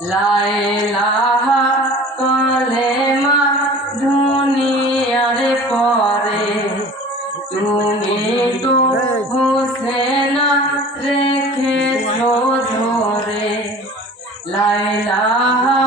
লা ইলাহা কালেমা দুনিয়ার পরে তুমি তো হোসেনা রেখেছো ধরে লা ইলাহা